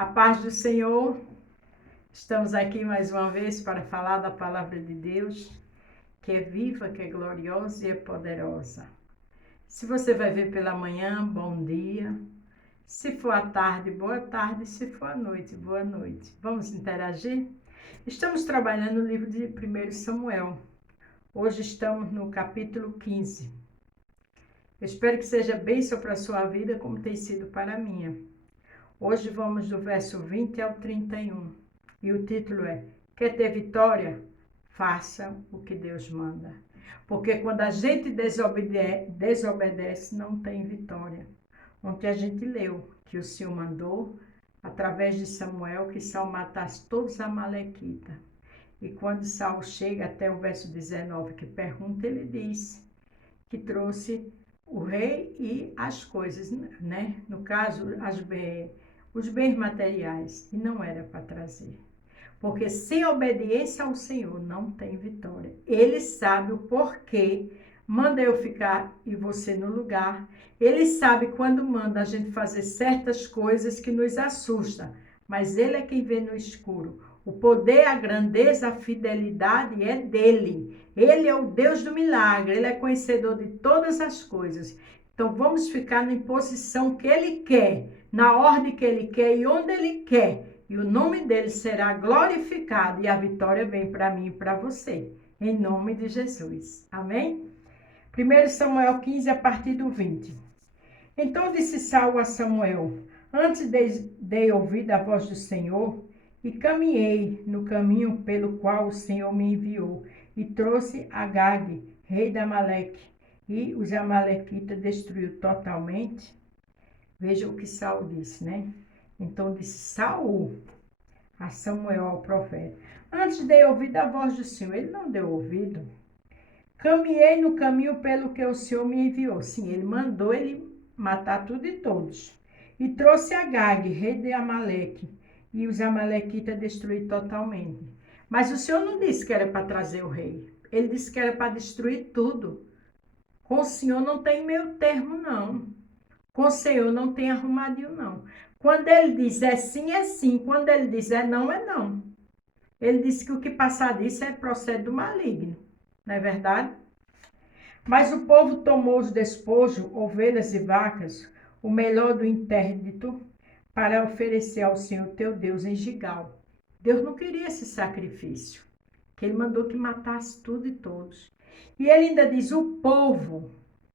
A paz do Senhor, estamos aqui mais uma vez para falar da palavra de Deus, que é viva, que é gloriosa e é poderosa. Se você vai ver pela manhã, bom dia. Se for à tarde, boa tarde. Se for à noite, boa noite. Vamos interagir? Estamos trabalhando no livro de 1 Samuel. Hoje estamos no capítulo 15. Eu espero que seja bênção para a sua vida, como tem sido para a minha. Hoje vamos do verso 20 ao 31. E o título é: Quer ter vitória? Faça o que Deus manda. Porque quando a gente desobedece, não tem vitória. Ontem a gente leu que o Senhor mandou, através de Samuel, que Saul matasse todos os amalequitas. E quando Saul chega até o verso 19, que pergunta, ele diz que trouxe o rei e as coisas, né? No caso, os bens materiais, e não era para trazer. Porque sem obediência ao Senhor não tem vitória. Ele sabe o porquê manda eu ficar e você no lugar. Ele sabe quando manda a gente fazer certas coisas que nos assustam, mas ele é quem vê no escuro. O poder, a grandeza, a fidelidade é dele. Ele é o Deus do milagre, ele é conhecedor de todas as coisas. Então vamos ficar na posição que ele quer, na ordem que ele quer e onde ele quer. E o nome dele será glorificado e a vitória vem para mim e para você. Em nome de Jesus. Amém? 1 Samuel 15, a partir do 20. Então disse Saul a Samuel: Antes dei ouvir a voz do Senhor, e caminhei no caminho pelo qual o Senhor me enviou, e trouxe Agag, rei da Amaleque, e os amalequitas destruiu totalmente. Veja o que Saul disse, né? Então disse Saul a Samuel, ao profeta: Antes dei ouvido a voz do Senhor. Ele não deu ouvido. Caminhei no caminho pelo que o Senhor me enviou. Sim, ele mandou ele matar tudo e todos. E trouxe Agag, rei de Amaleque, e os amalequitas destruir totalmente. Mas o Senhor não disse que era para trazer o rei. Ele disse que era para destruir tudo. Com o Senhor não tem meio termo, não. Com o Senhor não tem arrumadinho, não. Quando ele diz é sim, é sim. Quando ele diz é não. Ele disse que o que passar disso é procede do maligno. Não é verdade? Mas o povo tomou os despojos, ovelhas e vacas, o melhor do interdito, para oferecer ao Senhor teu Deus em Gigal. Deus não queria esse sacrifício, que ele mandou que matasse tudo e todos. E ele ainda diz o povo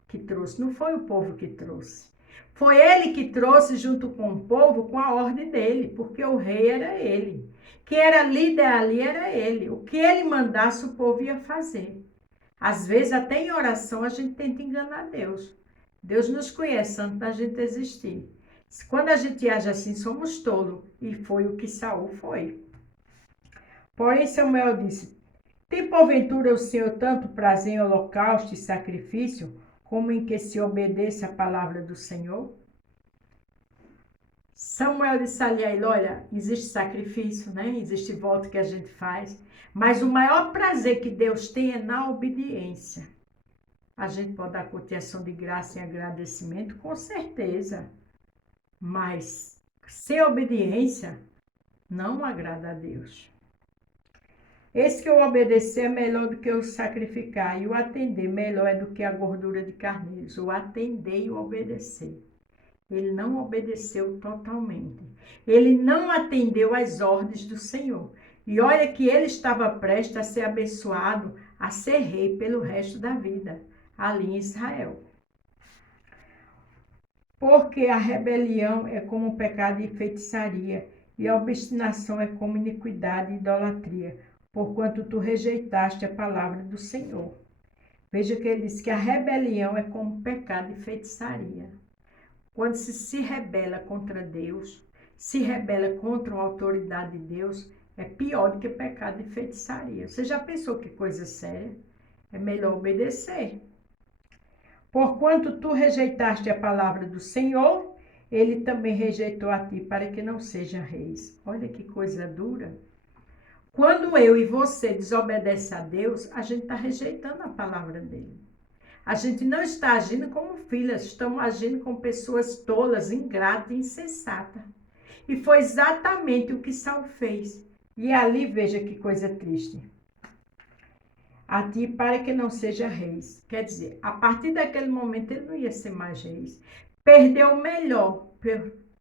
que trouxe, não foi o povo que trouxe. Foi ele que trouxe junto com o povo, com a ordem dele, porque o rei era ele. Quem era líder ali era ele. O que ele mandasse, o povo ia fazer. Às vezes, até em oração, a gente tenta enganar Deus. Deus nos conhece antes da gente existir. Quando a gente age assim, somos tolos. E foi o que Saul foi. Porém, Samuel disse: Tem porventura o Senhor tanto prazer em holocausto e sacrifício, como em que se obedeça a palavra do Senhor? Samuel disse ali a ele: Olha, existe sacrifício, né? Existe voto que a gente faz, mas o maior prazer que Deus tem é na obediência. A gente pode dar continuação de graça e agradecimento, com certeza, mas sem obediência não agrada a Deus. Eis que o obedecer é melhor do que o sacrificar, e o atender melhor é do que a gordura de carneiros. O atender e o obedecer. Ele não obedeceu totalmente. Ele não atendeu às ordens do Senhor. E olha que ele estava prestes a ser abençoado, a ser rei pelo resto da vida, ali em Israel. Porque a rebelião é como pecado e feitiçaria, e a obstinação é como iniquidade e idolatria, porquanto tu rejeitaste a palavra do Senhor. Veja que ele diz que a rebelião é como pecado e feitiçaria. Quando se rebela contra Deus, se rebela contra a autoridade de Deus, é pior do que pecado e feitiçaria. Você já pensou que coisa séria? É melhor obedecer. Porquanto tu rejeitaste a palavra do Senhor, ele também rejeitou a ti, para que não seja reis. Olha que coisa dura. Quando eu e você desobedece a Deus, a gente está rejeitando a palavra dele. A gente não está agindo como filhas, estamos agindo como pessoas tolas, ingratas e insensatas. E foi exatamente o que Saul fez. E ali, veja que coisa triste. A ti para que não seja reis. Quer dizer, a partir daquele momento ele não ia ser mais reis. Perdeu o melhor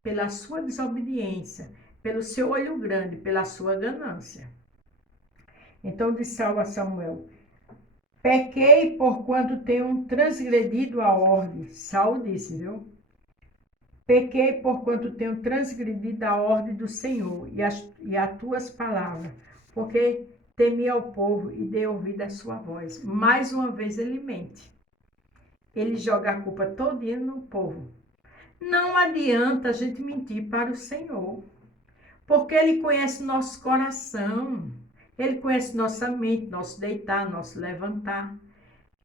pela sua desobediência, pelo seu olho grande, pela sua ganância. Então disse Saul a Samuel: pequei porquanto tenho transgredido a ordem. Saul disse, viu? Pequei porquanto tenho transgredido a ordem do Senhor e as tuas palavras, porque temi ao povo e dei ouvido à sua voz. Mais uma vez ele mente. Ele joga a culpa todinha no povo. Não adianta a gente mentir para o Senhor, porque Ele conhece nosso coração, Ele conhece nossa mente, nosso deitar, nosso levantar.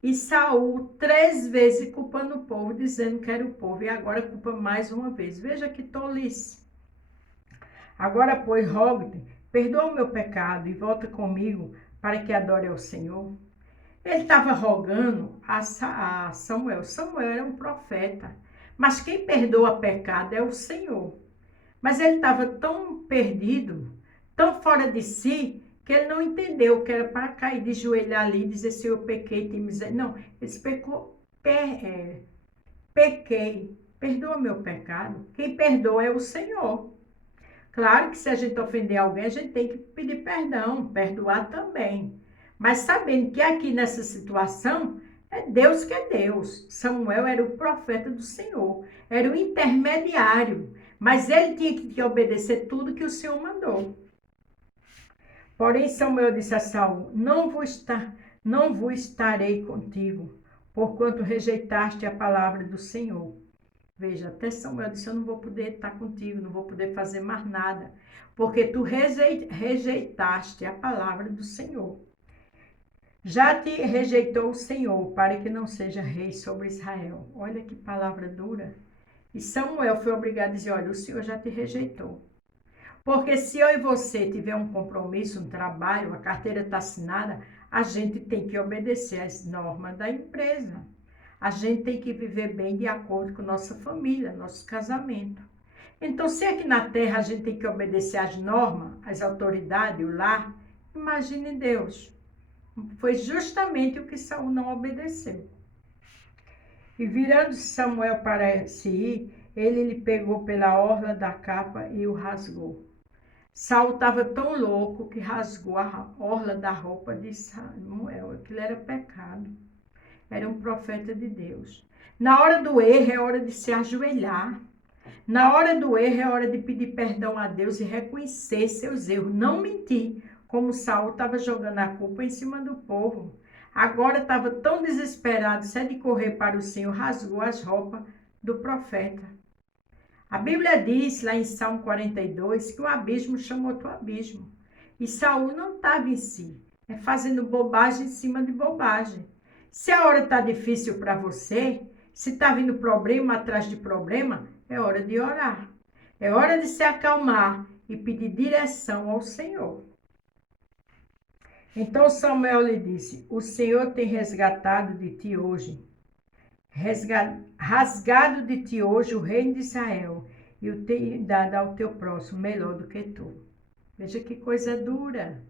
E Saul 3 vezes culpando o povo, dizendo que era o povo, e agora culpa mais uma vez. Veja que tolice. Agora, pois, rogo-te, perdoa o meu pecado e volta comigo para que adore ao Senhor. Ele estava rogando a Samuel. Samuel era um profeta, mas quem perdoa pecado é o Senhor. Mas ele estava tão perdido, tão fora de si, que ele não entendeu que era para cair de joelho ali e dizer: se eu pequei, tem miséria. Não, ele pequei, perdoa meu pecado. Quem perdoa é o Senhor. Claro que se a gente ofender alguém, a gente tem que pedir perdão, perdoar também. Mas sabendo que aqui nessa situação, é Deus que é Deus. Samuel era o profeta do Senhor, era o intermediário. Mas ele tinha que obedecer tudo que o Senhor mandou. Porém, Samuel disse a Saul: não vos estarei contigo, porquanto rejeitaste a palavra do Senhor. Veja, até Samuel disse: eu não vou poder estar contigo, não vou poder fazer mais nada, porque tu rejeitaste a palavra do Senhor. Já te rejeitou o Senhor, para que não seja rei sobre Israel. Olha que palavra dura. E Samuel foi obrigado a dizer: olha, o Senhor já te rejeitou. Porque se eu e você tiver um compromisso, um trabalho, a carteira está assinada, a gente tem que obedecer às normas da empresa. A gente tem que viver bem de acordo com nossa família, nosso casamento. Então, se aqui na terra a gente tem que obedecer às normas, às autoridades, o lar, imagine Deus. Foi justamente o que Saul não obedeceu. E virando Samuel para se ir, ele lhe pegou pela orla da capa e o rasgou. Saul estava tão louco que rasgou a orla da roupa de Samuel. Aquilo era pecado. Era um profeta de Deus. Na hora do erro é hora de se ajoelhar. Na hora do erro é hora de pedir perdão a Deus e reconhecer seus erros. Não mentir, como Saul estava jogando a culpa em cima do povo. Agora estava tão desesperado, se é de correr para o Senhor, rasgou as roupas do profeta. A Bíblia diz lá em Salmo 42 que o abismo chamou outro abismo. E Saul não estava em si, é fazendo bobagem em cima de bobagem. Se a hora está difícil para você, se está vindo problema atrás de problema, é hora de orar. É hora de se acalmar e pedir direção ao Senhor. Então Samuel lhe disse: o Senhor tem resgatado de ti hoje, rasgado de ti hoje o reino de Israel, e o tem dado ao teu próximo melhor do que tu. Veja que coisa dura.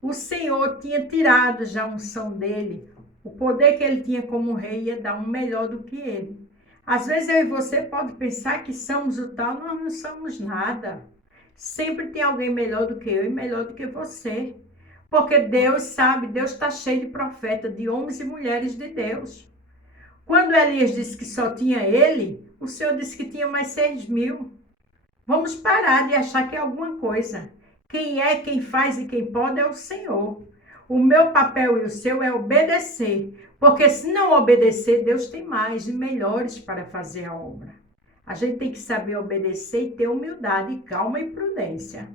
O Senhor tinha tirado já a unção dele, o poder que ele tinha como rei ia dar um melhor do que ele. Às vezes eu e você pode pensar que somos o tal, nós não somos nada. Sempre tem alguém melhor do que eu e melhor do que você. Porque Deus sabe, Deus está cheio de profetas, de homens e mulheres de Deus. Quando Elias disse que só tinha ele, o Senhor disse que tinha mais 6.000. Vamos parar de achar que é alguma coisa. Quem é, quem faz e quem pode é o Senhor. O meu papel e o seu é obedecer. Porque se não obedecer, Deus tem mais e melhores para fazer a obra. A gente tem que saber obedecer e ter humildade, calma e prudência.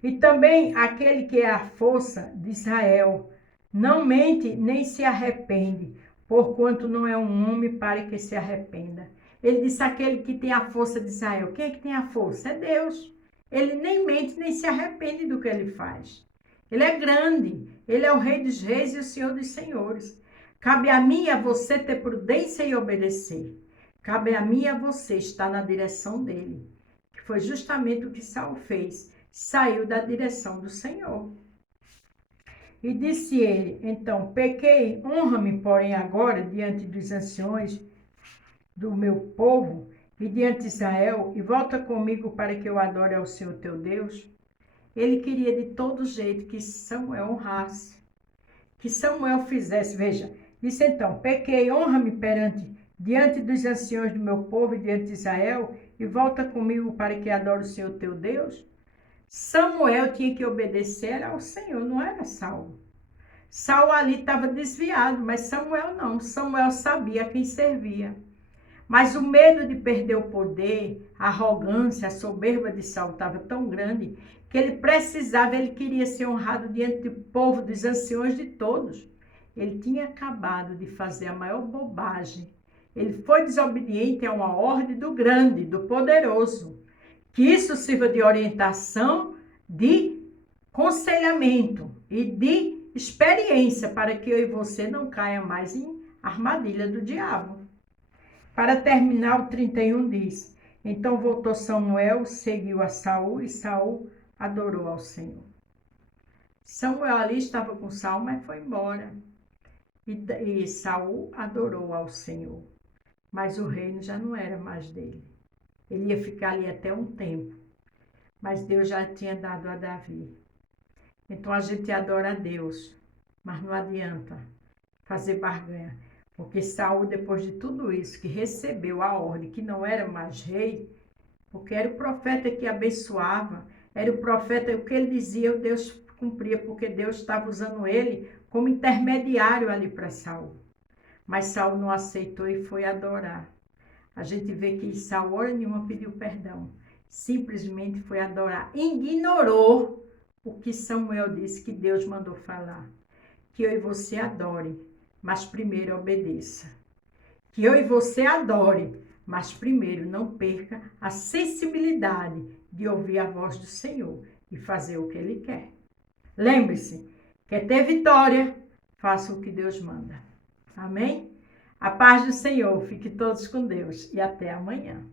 E também aquele que é a força de Israel, não mente nem se arrepende, porquanto não é um homem para que se arrependa. Ele disse: aquele que tem a força de Israel. Quem é que tem a força? É Deus. Ele nem mente nem se arrepende do que ele faz. Ele é grande, ele é o Rei dos Reis e o Senhor dos Senhores. Cabe a mim e a você ter prudência e obedecer. Cabe a mim e a você estar na direção dele. foi justamente o que Saul fez. Saiu da direção do Senhor. E disse ele, então, pequei, honra-me, porém, agora, diante dos anciões do meu povo e diante de Israel, e volta comigo para que eu adore ao Senhor teu Deus. Ele queria de todo jeito que Samuel honrasse, que Samuel fizesse. Veja, disse então, pequei, honra-me diante dos anciões do meu povo e diante de Israel, e volta comigo para que adore o Senhor teu Deus. Samuel tinha que obedecer ao Senhor, não era Saul. Saul ali estava desviado, mas Samuel não. Samuel sabia a quem servia. Mas o medo de perder o poder, a arrogância, a soberba de Saul estava tão grande que ele queria ser honrado diante do povo, dos anciões de todos. Ele tinha acabado de fazer a maior bobagem. Ele foi desobediente a uma ordem do grande, do poderoso. Que isso sirva de orientação, de aconselhamento e de experiência para que eu e você não caia mais em armadilha do diabo. Para terminar, o 31 diz, então voltou Samuel, seguiu a Saul e Saul adorou ao Senhor. Samuel ali estava com Saul, mas foi embora. E Saul adorou ao Senhor. Mas o reino já não era mais dele. Ele ia ficar ali até um tempo. Mas Deus já tinha dado a Davi. Então a gente adora a Deus, mas não adianta fazer barganha. Porque Saul, depois de tudo isso, que recebeu a ordem, que não era mais rei, porque era o profeta que abençoava, era o profeta, o que ele dizia, Deus cumpria, porque Deus estava usando ele como intermediário ali para Saul. Mas Saul não aceitou e foi adorar. A gente vê que Saul, hora nenhuma, pediu perdão. Simplesmente foi adorar. Ignorou o que Samuel disse que Deus mandou falar. Que eu e você adore, mas primeiro obedeça. Que eu e você adore, mas primeiro não perca a sensibilidade de ouvir a voz do Senhor e fazer o que Ele quer. Lembre-se, quer ter vitória, faça o que Deus manda. Amém? A paz do Senhor, fique todos com Deus e até amanhã.